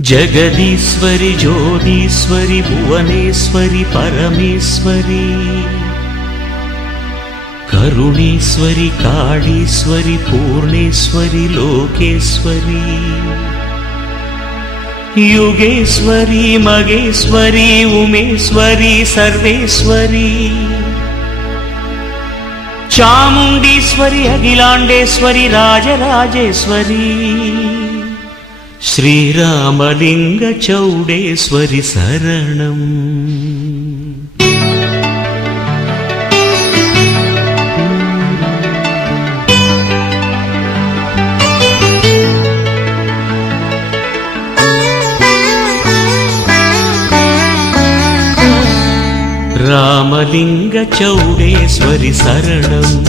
జగదీశ్వరి జ్యోతీశ్వరి భువనేశ్వరి పరమేశ్వరి. కరుణేశ్వరి కాళీశ్వరి పూర్ణేశ్వరి లోకేశ్వరి. యుగేశ్వరి మగేశ్వరి ఉమేశ్వరి సర్వేశ్వరి. చాముండీశ్వరి అఖిలాండేశ్వరి రాజరాజేశ్వరి. శ్రీరామలింగ చౌడేశ్వరి శరణం. రామలింగ చౌడేశ్వరి శరణం.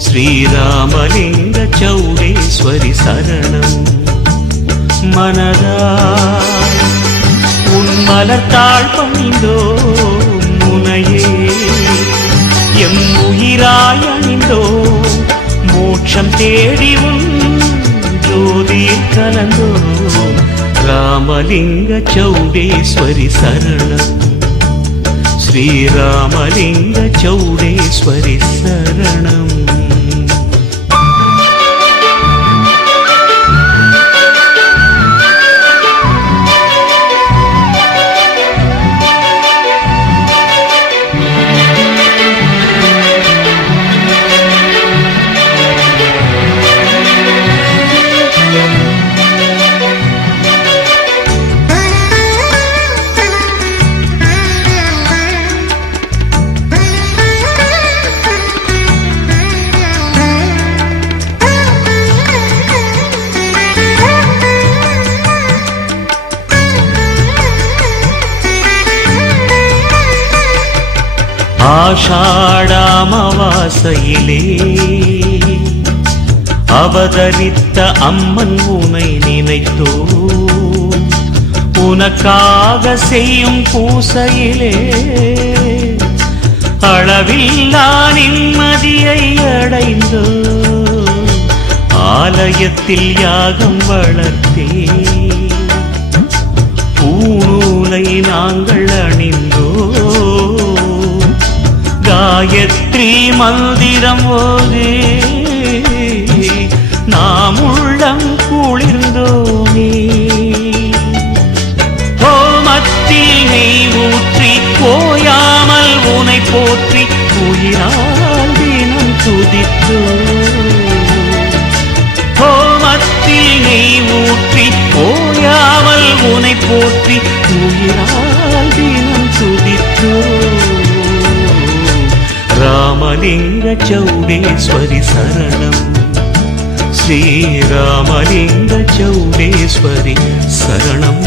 శ్రీరామలింగ చౌడేశ్వరి శరణం. மனதா உன் மலர்த்தாள் பணிந்தோ முனையே எம் உயிராய் அணிந்தோ மோட்சம் தேடி உன் ஜோதியில் கலந்தோ ராமலிங்க சௌடேஸ்வரி சரணம் ஸ்ரீராமலிங்க சௌடேஸ்வரி சரணம் ஆஷாடாமவாசையிலே. அவதரித்த அம்மன் உனை நினைத்தோ. உனக்காக செய்யும் பூசையிலே. அளவில்லா நிம்மதியை அடைந்தோ. ஆலயத்தில் யாகம் வளர்த்தே பூநூலை நாங்கள் அணிந்தோ காயத்ரி மந்திரம் ஓது நாம் உள்ளம் குளிர்ந்தோமே. ஹோமத்தில் நெய் ஊற்றி ஓயாமல் உனை போற்றி உயிரால் தினம் துதித்தோ ஹோமத்தில் நெய் ஊற்றி ஓயாமல் உனை போற்றி உயிரால் ராமலிங்க சௌடேஸ்வரி சரணம் ஸ்ரீராமலிங்க சௌடேஸ்வரி சரணம்